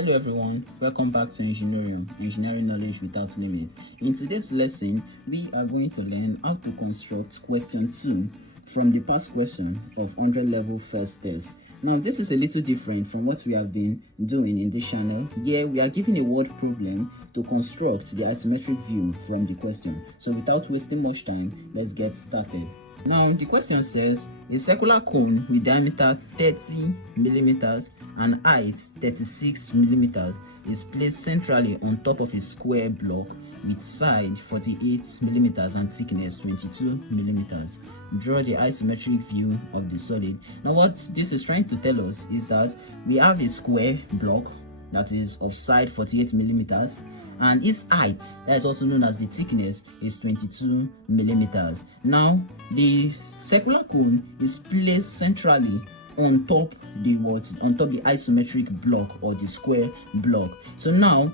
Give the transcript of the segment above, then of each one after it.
Hello everyone, welcome back to Enginorium, Engineering Knowledge Without Limits. In today's lesson, we are going to learn how to construct question 2 from the past question of 100 level first test. Now this is a little different from what we have been doing in this channel. Here we are given a word problem to construct the isometric view from the question. So without wasting much time, let's get started. Now the question says a circular cone with diameter 30 millimeters and height 36 millimeters is placed centrally on top of a square block with side 48 millimeters and thickness 22 millimeters. Draw the isometric view of the solid. Now what this is trying to tell us is that we have a square block that is of side 48 millimeters and its height, that is also known as the thickness, is 22 millimeters. Now the circular cone is placed centrally on top the isometric block or the square block. So now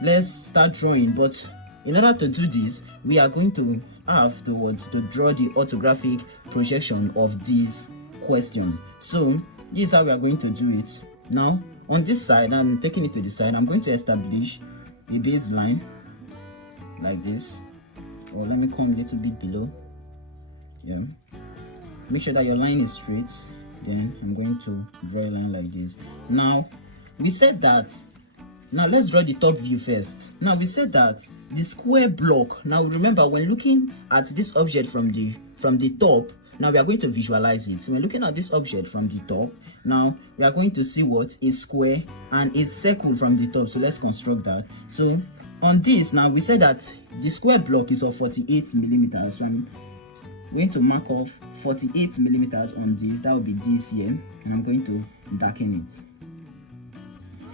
let's start drawing, but in order to do this, we are going to have to draw the orthographic projection of this question. So this is how we are going to do it. Now on this side, I'm taking it to the side, I'm going to establish a baseline like this, or let me come a little bit below. Make sure that your line is straight. Then I'm going to draw a line like this. Now we said that, now let's draw the top view first. Now we said that the square block, now remember when looking at this object from the top, now we are going to visualize it. When looking at this object from the top, now we are going to see what is square and a circle from the top. So let's construct that. So on this, now we said that the square block is of 48 millimeters. So I'm going to mark off 48 millimeters on this. That will be this here, and I'm going to darken it.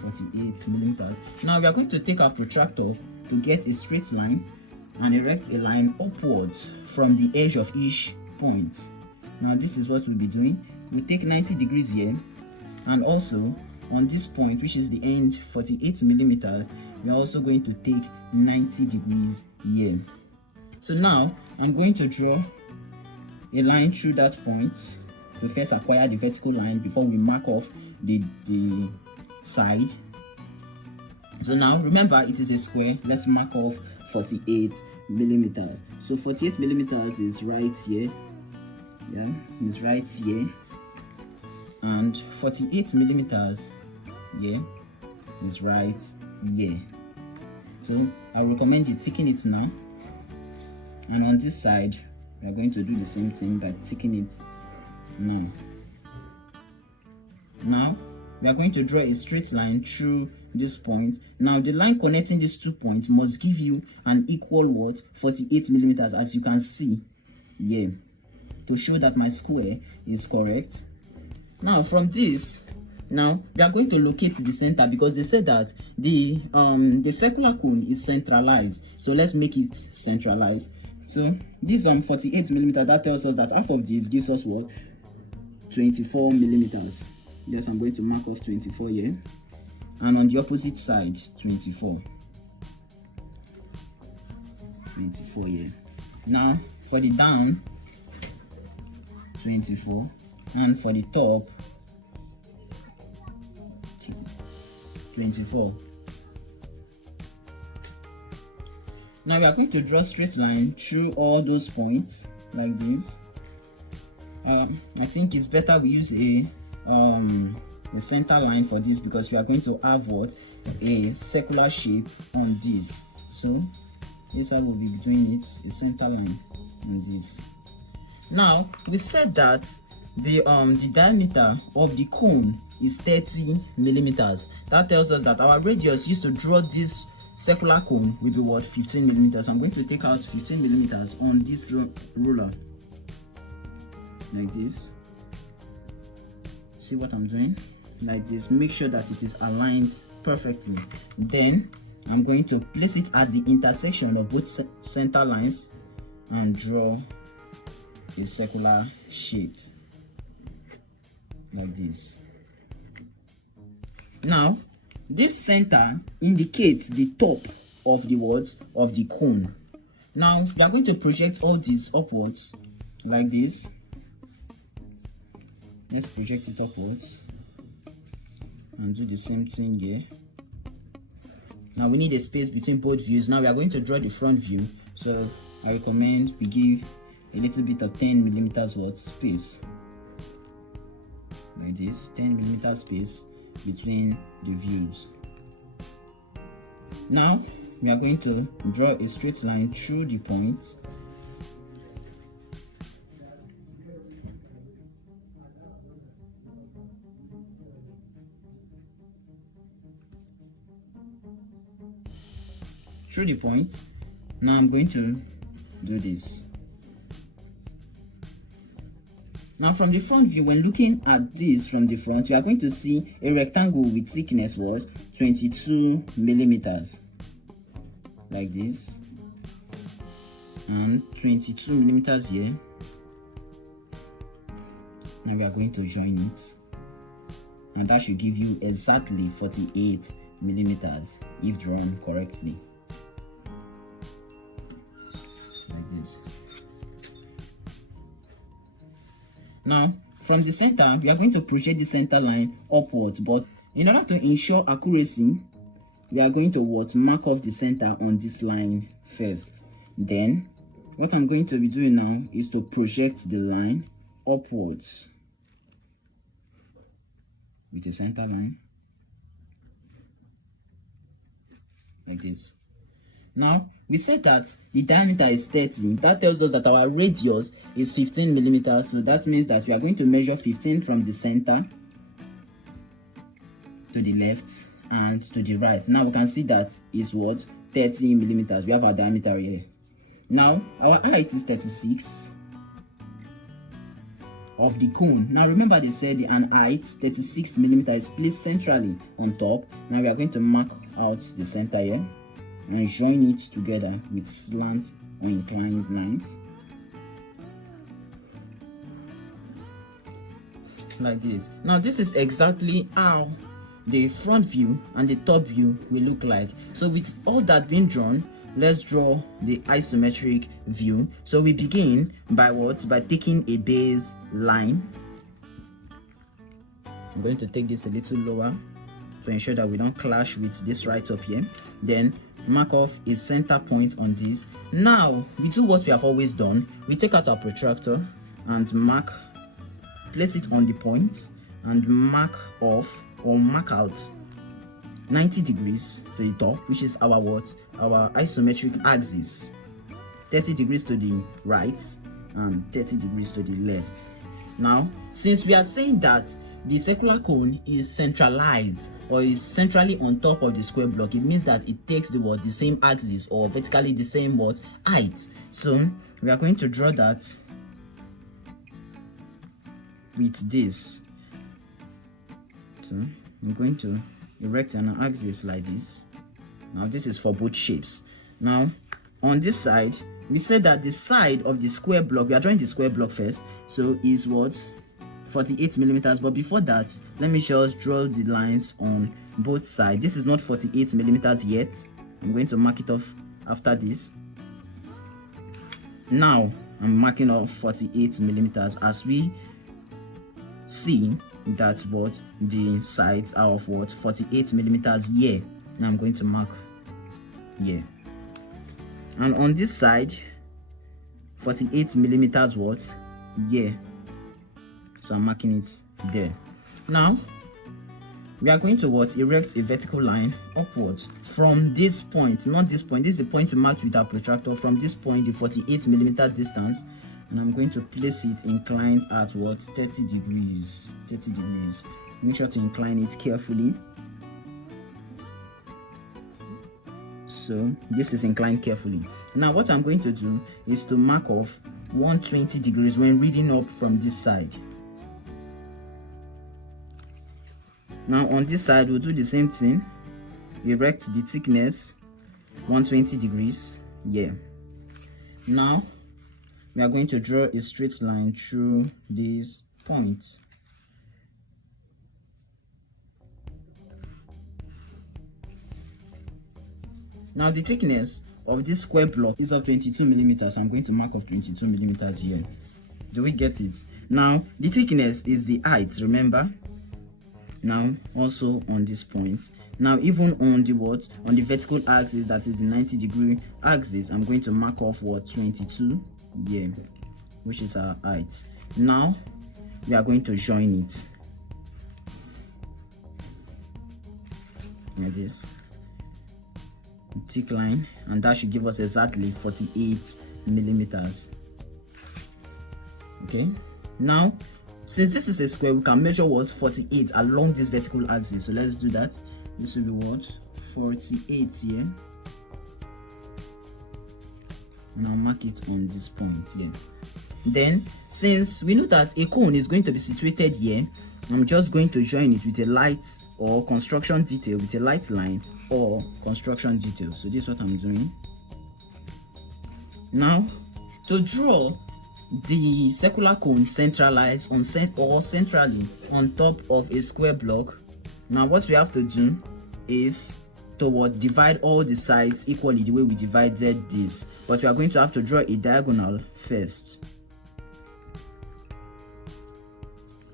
48 millimeters. Now we are going to take our protractor to get a straight line and erect a line upwards from the edge of each point. Now this is what we'll be doing. We take 90 degrees here, and also on this point, which is the end 48 millimeters, we are also going to take 90 degrees here. So now I'm going to draw a line through that point to first acquire the vertical line before we mark off the side. So now remember, it is a square. Let's mark off 48 millimeters. So 48 millimeters is right here. It's right here, and 48 millimeters is right here. So I recommend you thicken it now, and on this side we are going to do the same thing by thicken it now. Now we are going to draw a straight line through this point. Now the line connecting these 2 points must give you an equal 48 millimeters, as you can see here, to show that my square is correct. Now from this, now we are going to locate the center, because they said that the circular cone is centralized. So let's make it centralized. So this 48 millimeters, that tells us that half of this gives us 24 millimeters. Yes, I'm going to mark off 24 here, and on the opposite side 24 here. Now for the down 24, and for the top 24. Now we are going to draw a straight line through all those points like this. I think it's better we use a center line for this, because we are going to have a circular shape on this. So this I will be doing it a center line on this. Now we said that the diameter of the cone is 30 millimeters. That tells us that our radius used to draw this circular cone will be 15 millimeters. I'm going to take out 15 millimeters on this ruler like this. See what I'm doing? Like this. Make sure that it is aligned perfectly. Then I'm going to place it at the intersection of both center lines and draw a circular shape like this. Now this center indicates the top of the of the cone. Now we are going to project all these upwards like this. Let's project it upwards and do the same thing here. Now we need a space between both views. Now we are going to draw the front view, so I recommend we give a little bit of 10 millimeters worth space, like this, 10 millimeter space between the views. Now we are going to draw a straight line through the point. Through the point. Now I'm going to do this. Now from the front view, when looking at this from the front, you are going to see a rectangle with thickness was 22 millimeters, like this, and 22 millimeters here. Now we are going to join it, and that should give you exactly 48 millimeters if drawn correctly, like this. Now from the center, we are going to project the center line upwards, but in order to ensure accuracy, we are going to mark off the center on this line first. Then what I'm going to be doing now is to project the line upwards with a center line, like this. Now we said that the diameter is 30. That tells us that our radius is 15 millimeters. So that means that we are going to measure 15 from the center to the left and to the right. Now we can see that is what, 30 millimeters. We have our diameter here. Now our height is 36 of the cone. Now remember, they said an height 36 millimeters is placed centrally on top. Now we are going to mark out the center here and join it together with slant or inclined lines, like this. Now this is exactly how the front view and the top view will look like. So with all that being drawn, let's draw the isometric view. So we begin by what? By taking a base line. I'm going to take this a little lower to ensure that we don't clash with this right up here. Then mark off a center point on this. Now we do what we have always done. We take out our protractor and place it on the point and mark off or mark out 90 degrees to the top, which is our what? Our isometric axis. 30 degrees to the right and 30 degrees to the left. Now, since we are saying that the circular cone is centralized or is centrally on top of the square block, it means that it takes the same axis, or vertically the same height. So we are going to draw that with this. So I'm going to erect an axis like this. Now this is for both shapes. Now on this side, we said that the side of the square block, we are drawing the square block first, so is what, 48 millimeters. But before that, let me just draw the lines on both sides. This is not 48 millimeters yet. I'm going to mark it off after this. Now I'm marking off 48 millimeters, as we see that what the sides are of what, 48 millimeters here. Now I'm going to mark here, and on this side 48 millimeters what, here. So I'm marking it there. Now we are going to what, erect a vertical line upwards from this point, not this point. This is the point we marked with our protractor. From this point, the 48 millimeter distance, and I'm going to place it inclined at what, 30 degrees. 30 degrees. Make sure to incline it carefully. So this is inclined carefully. Now what I'm going to do is to mark off 120 degrees when reading up from this side. Now on this side, we'll do the same thing. Erect the thickness 120 degrees here. Now we are going to draw a straight line through these points. Now the thickness of this square block is of 22 millimeters. I'm going to mark off 22 millimeters here. Do we get it? Now the thickness is the height, remember? Now also on this point, Now even on the on the vertical axis, that is the 90-degree axis, I'm going to mark off 22 here, which is our height. Now we are going to join it like this, thick line, and that should give us exactly 48 millimeters. Okay, now since this is a square, we can measure 48 along this vertical axis. So let's do that. This will be 48 here, and I'll mark it on this point here. Then since we know that a cone is going to be situated here, I'm just going to join it with a light or construction detail, with a light line or construction detail. So this is what I'm doing. Now to draw the circular cone centralized centrally on top of a square block, now what we have to do is to divide all the sides equally the way we divided this, but we are going to have to draw a diagonal first.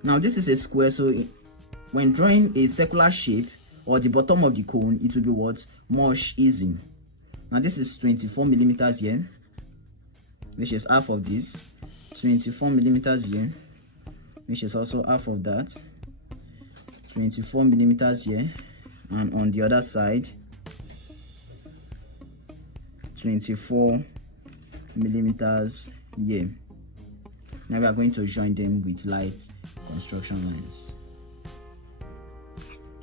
Now this is a square, so when drawing a circular shape or the bottom of the cone, it will be much easy. Now this is 24 millimeters here, which is half of this. 24 millimeters here, which is also half of that. 24 millimeters here, and on the other side 24 millimeters here. Now we are going to join them with light construction lines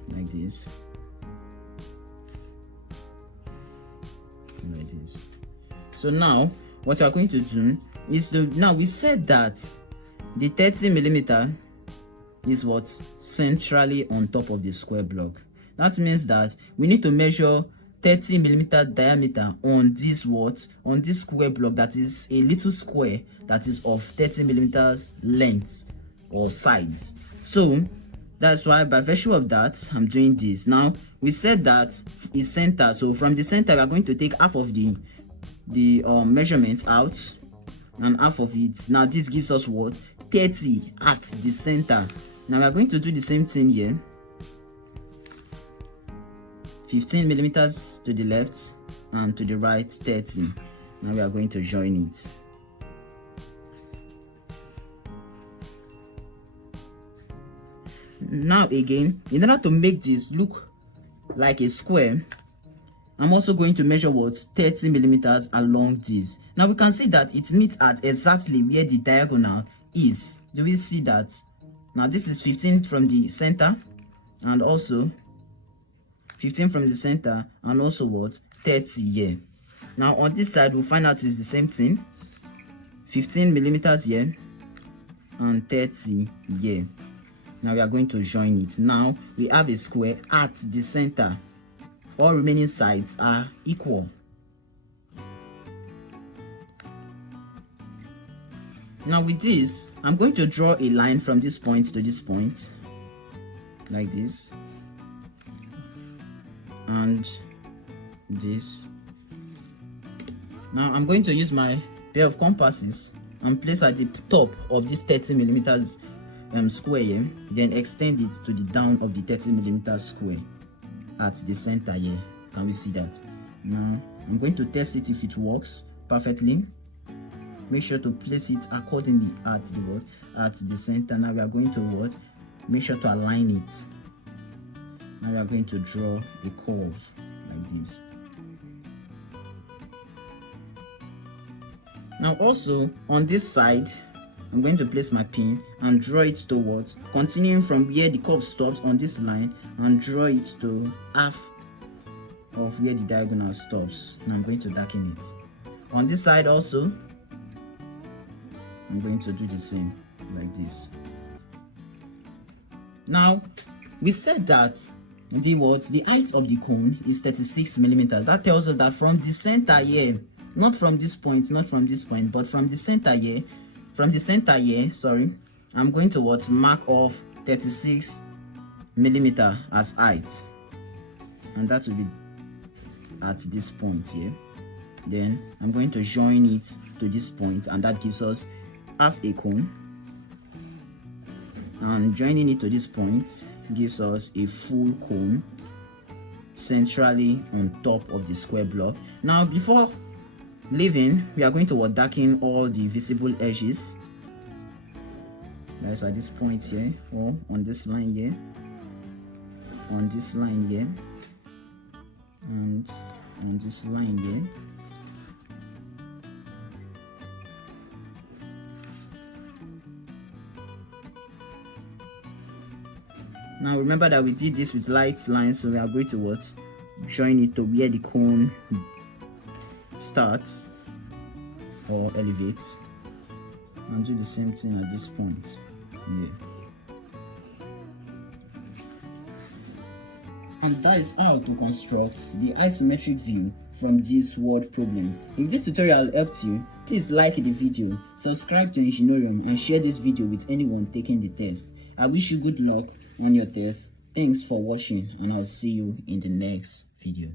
like this, like this. So now what we are going to do is now we said that the 30 millimeter is centrally on top of the square block. That means that we need to measure 30 millimeter diameter on this on this square block, that is a little square that is of 30 millimeters length or sides. So that's why, by virtue of that, I'm doing this. Now we said that is center, so from the center we are going to take half of the measurement out and half of it. Now this gives us 30 at the center. Now we are going to do the same thing here. 15 millimeters to the left and to the right 30. Now we are going to join it. Now again, in order to make this look like a square, I'm also going to measure 30 millimeters along this. Now we can see that it meets at exactly where the diagonal is. Do we see that? Now this is 15 from the center, and also 15 from the center, and also 30 here. Now on this side we'll find out it's the same thing. 15 millimeters here and 30 here. Now we are going to join it. Now we have a square at the center. All remaining sides are equal. Now with this, I'm going to draw a line from this point to this point, like this, and this. Now I'm going to use my pair of compasses and place at the top of this 30 millimeters square here, then extend it to the down of the 30 millimeters square at the center here. Can we see that? Now I'm going to test it if it works perfectly. Make sure to place it accordingly at the center. Now we are going to make sure to align it. Now we are going to draw a curve like this. Now also on this side, I'm going to place my pin and draw it towards, continuing from where the curve stops on this line, and draw it to half of where the diagonal stops. Now I'm going to darken it. On this side also, I'm going to do the same like this. Now we said that the height of the cone is 36 millimeters. That tells us that from the center here, not from this point, but from the center here, I'm going to mark off 36 millimeter as height, and that will be at this point here. Then I'm going to join it to this point, and that gives us half a cone, and joining it to this point gives us a full cone. centrally on top of the square block. Now before leaving, we are going to darken all the visible edges. That's at this point here, or on this line here, on this line here, and on this line here. Now remember that we did this with light lines, so we are going to join it to where the cone starts or elevates, and do the same thing at this point here. And that is how to construct the isometric view from this word problem. If this tutorial helped you, please like the video, subscribe to Enginorium, and share this video with anyone taking the test. I wish you good luck on your test. Thanks for watching, and I'll see you in the next video.